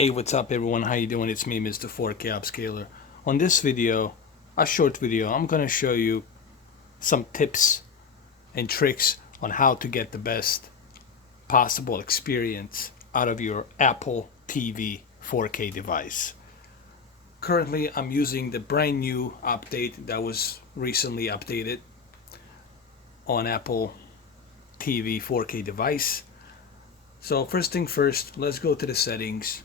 Hey, what's up everyone? How you doing? It's me, Mr. 4K Upscaler. On this video, a short video, I'm going to show you some tips and tricks on how to get the best possible experience out of your Apple TV 4K device. Currently, I'm using the brand new update that was recently updated on Apple TV 4K device. So first thing first, let's go to the settings.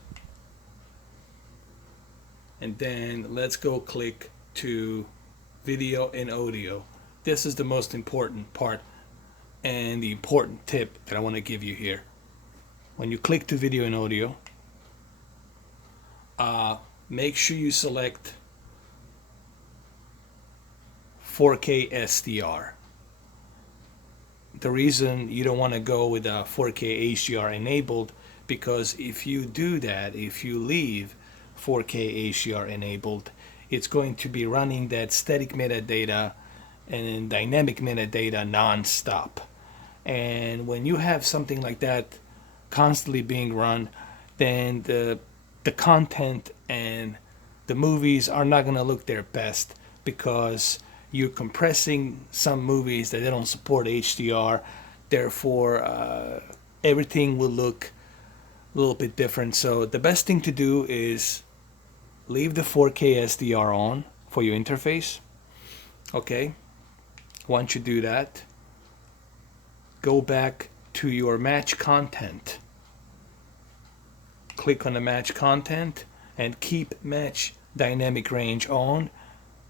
And then let's go click to video and audio. This is the most important part and the important tip that I want to give you here. When you click to video and audio, make sure you select 4K SDR. The reason you don't want to go with a 4K HDR enabled, because if you do that, if you leave 4K HDR enabled, it's going to be running that static metadata and dynamic metadata non-stop. And when you have something like that constantly being run, then the content and the movies are not going to look their best, because you're compressing some movies that they don't support HDR. Therefore, everything will look a little bit different. So the best thing to do is leave the 4K SDR on for your interface. Okay. Once you do that, go back to your match content. Click on the match content and keep match dynamic range on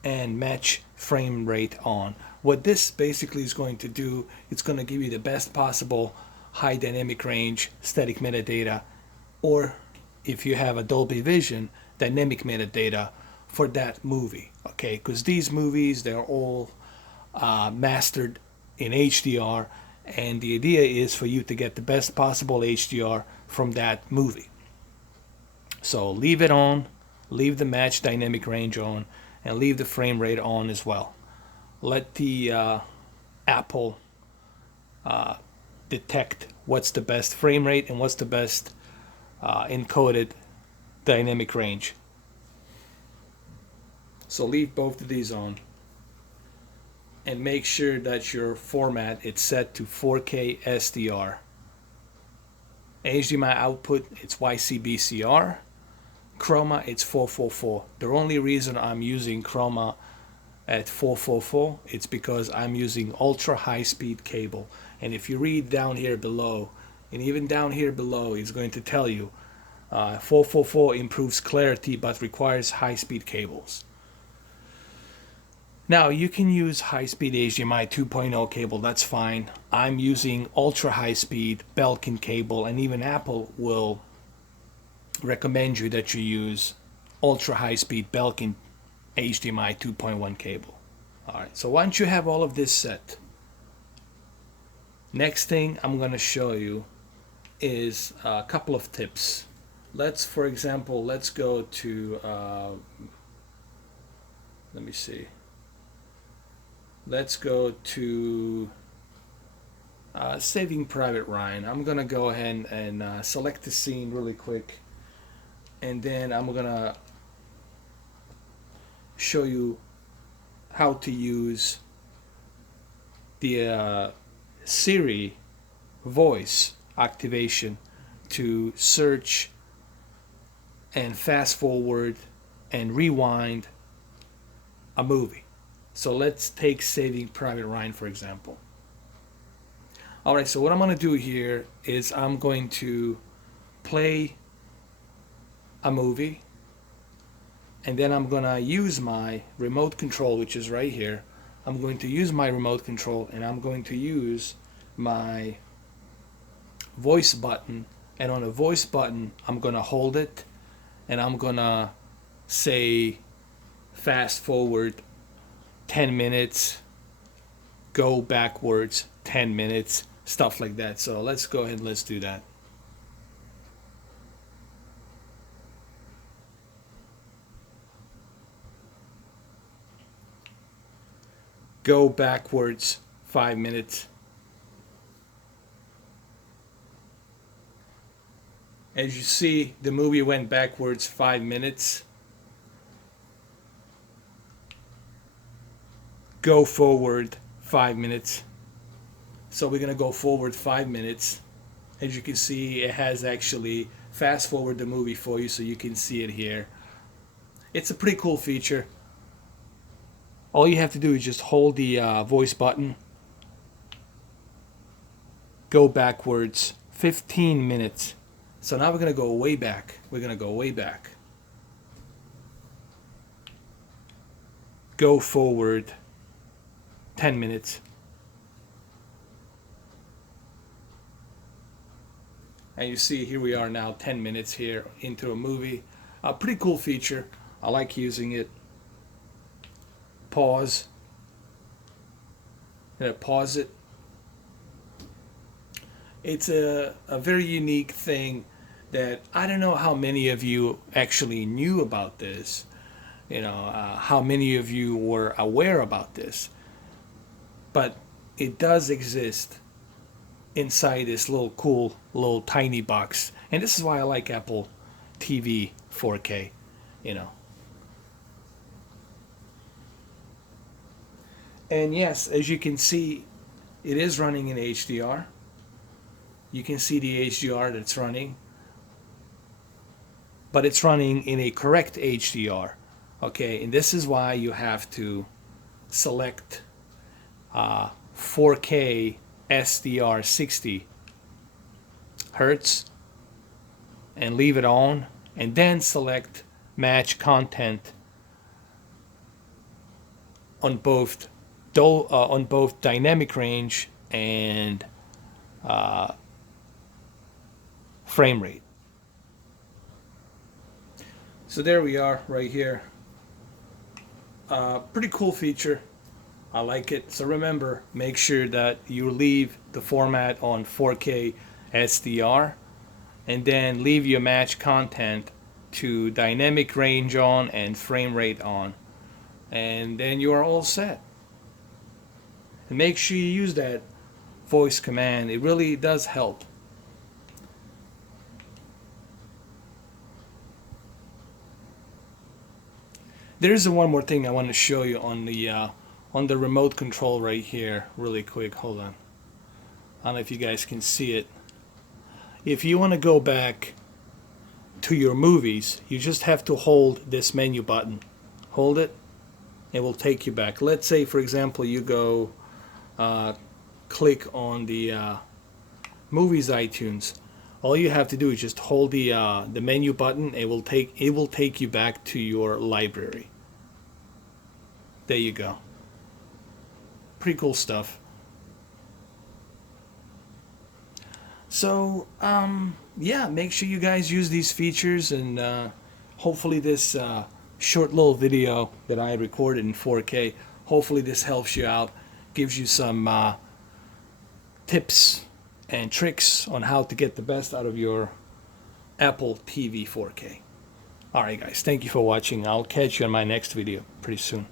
and match frame rate on. What this basically is going to do, it's going to give you the best possible high dynamic range static metadata, or if you have a Dolby Vision, dynamic metadata for that movie. Okay, because these movies, they're all mastered in HDR, and the idea is for you to get the best possible HDR from that movie. So leave it on, leave the match dynamic range on, and leave the frame rate on as well. Let the Apple detect what's the best frame rate and what's the best encoded dynamic range. So leave both of these on and make sure that your format is set to 4K SDR. HDMI output, it's YCBCR. Chroma, it's 444. The only reason I'm using Chroma at 444, it's because I'm using ultra high speed cable. And if you read down here below, and even down here below, it's going to tell you 444 improves clarity but requires high speed cables. Now you can use high speed HDMI 2.0 cable, that's fine. I'm using ultra high speed Belkin cable, and even Apple will recommend you that you use ultra high speed Belkin HDMI 2.1 cable. Alright, so once you have all of this set, next thing I'm going to show you is a couple of tips. For example, let's go to, let me see. Let's go to Saving Private Ryan. I'm going to go ahead and select the scene really quick. And then I'm going to show you how to use the Siri voice activation to search and fast forward and rewind a movie. So let's take Saving Private Ryan for example. Alright, so what I'm going to do here is I'm going to play a movie, and then I'm going to use my remote control, which is right here. I'm going to use my remote control and I'm going to use my voice button, and on the voice button I'm going to hold it and I'm going to say fast forward 10 minutes, go backwards 10 minutes, stuff like that. So let's go ahead and let's do that. Go backwards 5 minutes. As you see, the movie went backwards 5 minutes. Go forward 5 minutes. So we're gonna go forward 5 minutes. As you can see, it has actually fast forward the movie for you so you can see it here. It's a pretty cool feature. All you have to do is just hold the voice button, go backwards 15 minutes. So now we're going to go way back. We're going to go way back. Go forward 10 minutes. And you see, here we are now 10 minutes here into a movie. A pretty cool feature. I like using it. Pause. And pause it. It's a very unique thing that I don't know how many of you actually knew about this. You know, how many of you were aware about this. But it does exist inside this little cool little tiny box. And this is why I like Apple TV 4K, you know. And yes, as you can see, it is running in HDR. You can see the HDR that's running, but it's running in a correct HDR. Okay, and this is why you have to select 4K SDR 60 hertz and leave it on, and then select match content on both dynamic range and frame rate. So there we are right here. Pretty cool feature. I like it. So remember, make sure that you leave the format on 4K SDR and then leave your match content to dynamic range on and frame rate on. And then you are all set. And make sure you use that voice command. It really does help. There's one more thing I want to show you on the remote control right here, really quick. Hold on. I don't know if you guys can see it. If you want to go back to your movies, you just have to hold this menu button. Hold it. It will take you back. Let's say, for example, you go click on the movies iTunes. All you have to do is just hold the menu button. It will take you back to your library. There you go. Pretty cool stuff. So yeah, make sure you guys use these features, and hopefully this short little video that I recorded in 4K, hopefully this helps you out, gives you some tips and tricks on how to get the best out of your Apple TV 4K. Alright guys, thank you for watching. I'll catch you on my next video pretty soon.